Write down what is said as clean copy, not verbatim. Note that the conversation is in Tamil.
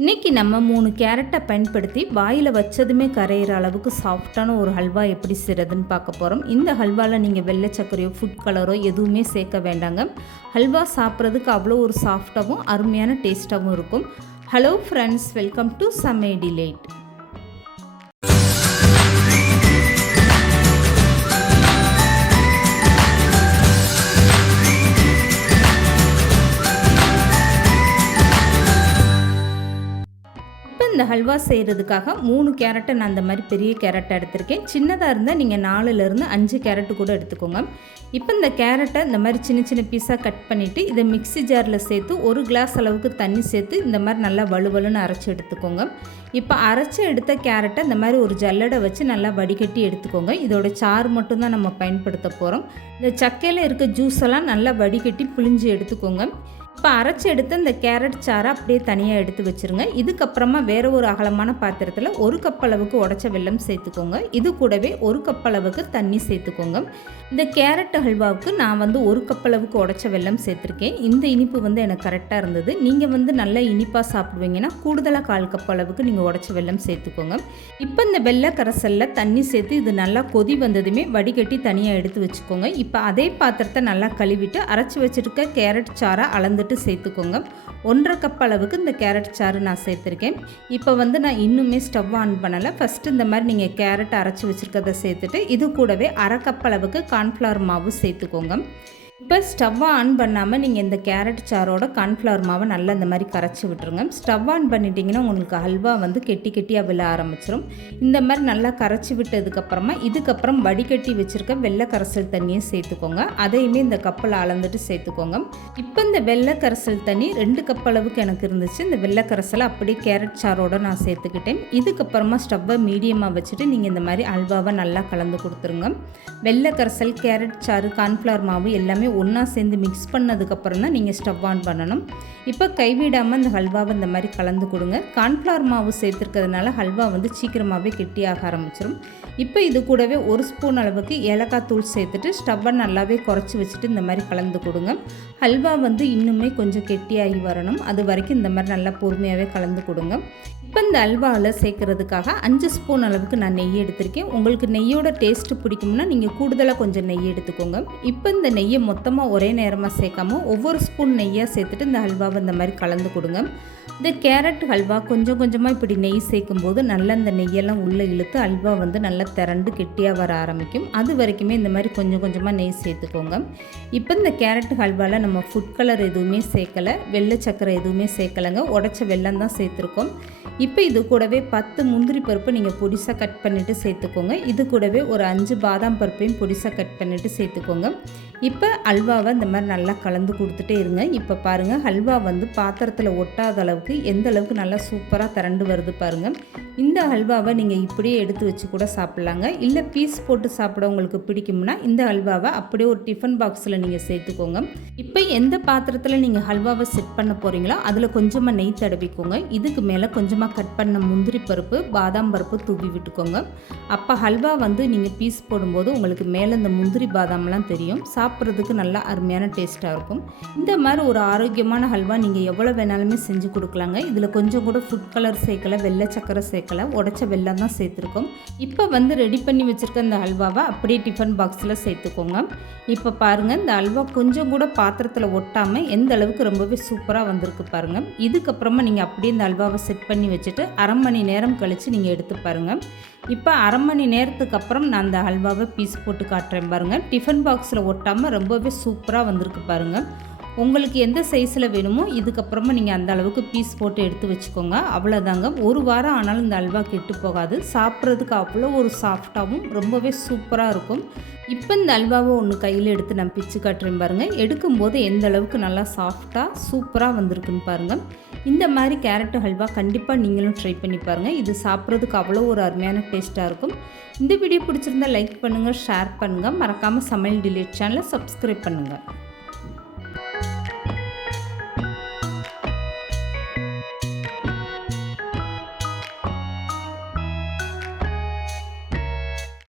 இன்றைக்கி நம்ம 3 கேரட்டை பயன்படுத்தி வாயில் வச்சதுமே கரையிற அளவுக்கு சாஃப்டான ஒரு ஹல்வா எப்படி செய்கிறதுன்னு பார்க்க போகிறோம். இந்த ஹல்வாவில் நீங்கள் வெள்ளை சர்க்கரையோ ஃபுட் கலரோ எதுவுமே சேர்க்க வேண்டாங்க. ஹல்வா சாப்பிட்றதுக்கு அவ்வளோ ஒரு சாஃப்டாகவும் அருமையான டேஸ்ட்டாகவும் இருக்கும். ஹலோ ஃப்ரெண்ட்ஸ், வெல்கம் டு சமையல் டிலைட். இந்த ஹல்வா செய்கிறதுக்காக 3 கேரட்டை நான் அந்த மாதிரி பெரிய கேரட்டை எடுத்திருக்கேன். சின்னதாக இருந்தால் நீங்கள் 4லேருந்து 5 கேரட்டு கூட எடுத்துக்கோங்க. இப்போ இந்த கேரட்டை இந்த மாதிரி சின்ன சின்ன பீஸாக கட் பண்ணிவிட்டு இதை மிக்ஸி ஜாரில் சேர்த்து 1 கிளாஸ் அளவுக்கு தண்ணி சேர்த்து இந்த மாதிரி நல்லா வலுவலுன்னு அரைச்சி எடுத்துக்கோங்க. இப்போ அரைச்சி எடுத்த கேரட்டை இந்த மாதிரி ஒரு ஜல்லடை வச்சு நல்லா வடிகட்டி எடுத்துக்கோங்க. இதோட சாறு மட்டும்தான் நம்ம பயன்படுத்த போகிறோம். இந்த சக்கையில் இருக்க ஜூஸ் எல்லாம் நல்லா வடிகட்டி புழிஞ்சு எடுத்துக்கோங்க. இப்போ அரைச்சி எடுத்து இந்த கேரட் சாறை அப்படியே தனியாக எடுத்து வச்சுருங்க. இதுக்கப்புறமா வேறு ஒரு அகலமான பாத்திரத்தில் 1 கப் அளவுக்கு உடைச்ச வெல்லம் சேர்த்துக்கோங்க. இது கூடவே 1 கப் அளவுக்கு தண்ணி சேர்த்துக்கோங்க. இந்த கேரட் ஹல்வாவுக்கு நான் 1 கப் அளவுக்கு உடைச்ச வெல்லம் சேர்த்துருக்கேன். இந்த இனிப்பு எனக்கு கரெக்டாக இருந்தது. நீங்கள் நல்லா இனிப்பாக சாப்பிடுவீங்கன்னா கூடுதலாக 1/4 கப் அளவுக்கு நீங்கள் உடைச்ச வெல்லம் சேர்த்துக்கோங்க. இப்போ இந்த வெள்ளை கரைசலில் தண்ணி சேர்த்து இது நல்லா கொதி வந்ததுமே வடிகட்டி தனியாக எடுத்து வச்சுக்கோங்க. இப்போ அதே பாத்திரத்தை நல்லா கழுவிட்டு அரைச்சி வச்சுருக்க கேரட் சாறை அளந்து சேர்த்துக்கோங்க. 1/2 கப் அளவுக்கு இந்த கேரட் சாறு நான் சேர்த்துருக்கேன். இப்போ நான் இன்னுமே ஸ்டவ் ஆன் பண்ணலை. ஃபஸ்ட்டு இந்த மாதிரி நீங்கள் கேரட் அரைச்சி வச்சுருக்கதை சேர்த்துட்டு இது கூடவே 1/2 கப் அளவுக்கு கார்ன்ஃப்ளவர் மாவு சேர்த்துக்கோங்க. இப்போ ஸ்டவ்வை ஆன் பண்ணாமல் நீங்கள் இந்த கேரட் சாரோட கார்ன்ஃப்ளவர் மாவை நல்லா இந்த மாதிரி கரைச்சி விட்டுருங்க. ஸ்டவ் ஆன் பண்ணிட்டீங்கன்னா உங்களுக்கு ஹல்வா கெட்டி கெட்டியாக விழ ஆரம்பிச்சிடும். இந்த மாதிரி நல்லா கரைச்சி விட்டதுக்கப்புறமா இதுக்கப்புறம் வடிகட்டி வச்சுருக்க வெள்ளை கரைசல் தண்ணியை சேர்த்துக்கோங்க. அதையுமே இந்த கப்பில் அளந்துட்டு சேர்த்துக்கோங்க. இப்போ இந்த வெள்ளை கரைசல் தண்ணி 2 கப் அளவுக்கு எனக்கு இருந்துச்சு. இந்த வெள்ளை கரைசலை அப்படியே கேரட் சாரோட நான் சேர்த்துக்கிட்டேன். இதுக்கப்புறமா ஸ்டவ்வை மீடியமாக வச்சுட்டு நீங்கள் இந்த மாதிரி ஹல்வாவை நல்லா கலந்து கொடுத்துருங்க. வெள்ளை கரைசல், கேரட் சாறு, கார்ன்ஃப்ளவர் மாவு எல்லாமே ஒன்றா சேர்ந்து மிக்ஸ் பண்ணதுக்கப்புறம் தான் நீங்கள் ஸ்டவ் ஆன் பண்ணணும். இப்போ கைவிடாமல் இந்த ஹல்வாவை இந்த மாதிரி கலந்து கொடுங்க. கார்ன்ஃப்ளவர் மாவு சேர்த்துருக்கிறதுனால ஹல்வா சீக்கிரமாகவே கெட்டியாக ஆரம்பிச்சிடும். இப்போ இது கூடவே 1 ஸ்பூன் அளவுக்கு ஏலக்காய் தூள் சேர்த்துட்டு ஸ்டவ்வை நல்லாவே குறைச்சி வச்சுட்டு இந்த மாதிரி கலந்து கொடுங்க. ஹல்வா இன்னுமே கொஞ்சம் கெட்டியாகி வரணும். அது வரைக்கும் இந்த மாதிரி நல்லா பொறுமையாகவே கலந்து கொடுங்க. இப்போ இந்த ஹல்வாவில் சேர்க்கறதுக்காக 5 ஸ்பூன் அளவுக்கு நான் நெய் எடுத்திருக்கேன். உங்களுக்கு நெய்யோட டேஸ்ட்டு பிடிக்கும்னா நீங்கள் கூடுதலாக கொஞ்சம் நெய் எடுத்துக்கோங்க. இப்போ இந்த நெய்யை மொத்தமாக ஒரே நேரமாக சேர்க்காம ஒவ்வொரு ஸ்பூன் நெய்யாக சேர்த்துட்டு இந்த ஹல்வாவை இந்த மாதிரி கலந்து கொடுங்க. இந்த கேரட் ஹல்வா கொஞ்சம் கொஞ்சமாக இப்படி நெய் சேர்க்கும்போது நல்லா இந்த நெய்யெல்லாம் உள்ளே இழுத்து ஹல்வா நல்லா திரண்டு கெட்டியாக வர ஆரம்பிக்கும். அது வரைக்குமே இந்த மாதிரி கொஞ்சம் கொஞ்சமாக நெய் சேர்த்துக்கோங்க. இப்போ இந்த கேரட் ஹல்வாவில் நம்ம ஃபுட் கலர் எதுவுமே சேர்க்கலை, வெள்ளை சக்கரை எதுவுமே சேர்க்கலைங்க. உடைச்ச வெல்லம் தான் சேர்த்துருக்கோம். இப்போ இது கூடவே 10 முந்திரி பருப்பு நீங்கள் பொடிசாக கட் பண்ணிவிட்டு சேர்த்துக்கோங்க. இது கூடவே ஒரு 5 பாதாம் பருப்பையும் பொடிசாக கட் பண்ணிவிட்டு சேர்த்துக்கோங்க. இப்போ ஹல்வாவை இந்த மாதிரி நல்லா கலந்து கொடுத்துட்டே இருங்க. இப்போ பாருங்கள், ஹல்வா பாத்திரத்தில் ஒட்டாத அளவுக்கு எந்த அளவுக்கு நல்லா சூப்பராக திரண்டு வருது பாருங்கள். இந்த ஹல்வாவை நீங்கள் இப்படியே எடுத்து வச்சு கூட சாப்பிட்லாங்க. இல்லை பீஸ் போட்டு சாப்பிட உங்களுக்கு பிடிக்கும்னா இந்த ஹல்வாவை அப்படியே ஒரு டிஃபன் பாக்ஸில் நீங்கள் சேர்த்துக்கோங்க. இப்போ எந்த பாத்திரத்தில் நீங்கள் ஹல்வாவை செட் பண்ண போகிறீங்களோ அதில் கொஞ்சமாக நெய் தடவிக்கோங்க. இதுக்கு மேலே கொஞ்சமாக கட் பண்ண முந்திரி பருப்பு, பாதாம் பருப்பு தூவி விட்டுக்கோங்க. அப்போ ஹல்வா நீங்கள் பீஸ் போடும்போது உங்களுக்கு மேலே இந்த முந்திரி பாதாம்லாம் தெரியும். சாப்பிட்றதுக்கு நல்லா அருமையான டேஸ்ட்டாக இருக்கும். இந்த மாதிரி ஒரு ஆரோக்கியமான ஹல்வா நீங்கள் எவ்வளோ வேணாலுமே செஞ்சு கொடுக்கலாங்க. இதில் கொஞ்சம் கூட ஃபுட் கலர் சேர்க்கலை, வெள்ளை சக்கரை சேர்க்கலை, உடைச்ச வெல்லம் தான் சேர்த்துருக்கோம். இப்போ ரெடி பண்ணி வச்சுருக்க இந்த ஹல்வாவை அப்படியே டிஃபன் பாக்ஸில் சேர்த்துக்கோங்க. இப்போ பாருங்கள், இந்த ஹல்வா கொஞ்சம் கூட பாத்திரத்தில் ஒட்டாமல் எந்த அளவுக்கு ரொம்பவே சூப்பராக வந்திருக்கு பாருங்கள். இதுக்கப்புறமா நீங்கள் அப்படியே இந்த ஹல்வாவை செட் பண்ணி வச்சுட்டு 1/2 மணி நேரம் கழித்து நீங்கள் எடுத்து பாருங்கள். இப்போ 1/2 மணி நேரத்துக்கு அப்புறம் நான் அந்த ஹல்வாவை பீஸ் போட்டு காட்டுறேன் பாருங்கள். டிஃபன் பாக்ஸில் ஒட்டாமல் ரொம்பவே சூப்பராக வந்திருக்கு பாருங்கள். உங்களுக்கு எந்த சைஸில் வேணுமோ இதுக்கப்புறமா நீங்கள் அந்த அளவுக்கு பீஸ் போட்டு எடுத்து வச்சுக்கோங்க. அவ்வளோதாங்க. 1 வாரம் ஆனாலும் இந்த ஹல்வா கெட்டு போகாது. சாப்பிட்றதுக்கு அவ்வளோ ஒரு சாஃப்டாகவும் ரொம்பவே சூப்பராக இருக்கும். இப்போ இந்த ஹல்வாவை ஒன்று கையில் எடுத்து நான் பிச்சு காட்டுறேன் பாருங்கள். எடுக்கும்போது எந்த அளவுக்கு நல்லா சாஃப்டாக சூப்பராக வந்திருக்குன்னு பாருங்கள். இந்த மாதிரி கேரட் ஹல்வா கண்டிப்பாக நீங்களும் ட்ரை பண்ணி பாருங்கள். இது சாப்பிட்றதுக்கு அவ்வளோ ஒரு அருமையான டேஸ்ட்டாக இருக்கும். இந்த வீடியோ பிடிச்சிருந்தால் லைக் பண்ணுங்கள், ஷேர் பண்ணுங்கள். மறக்காமல் சமையல் டிலைட் சேனலை சப்ஸ்கிரைப் பண்ணுங்கள்.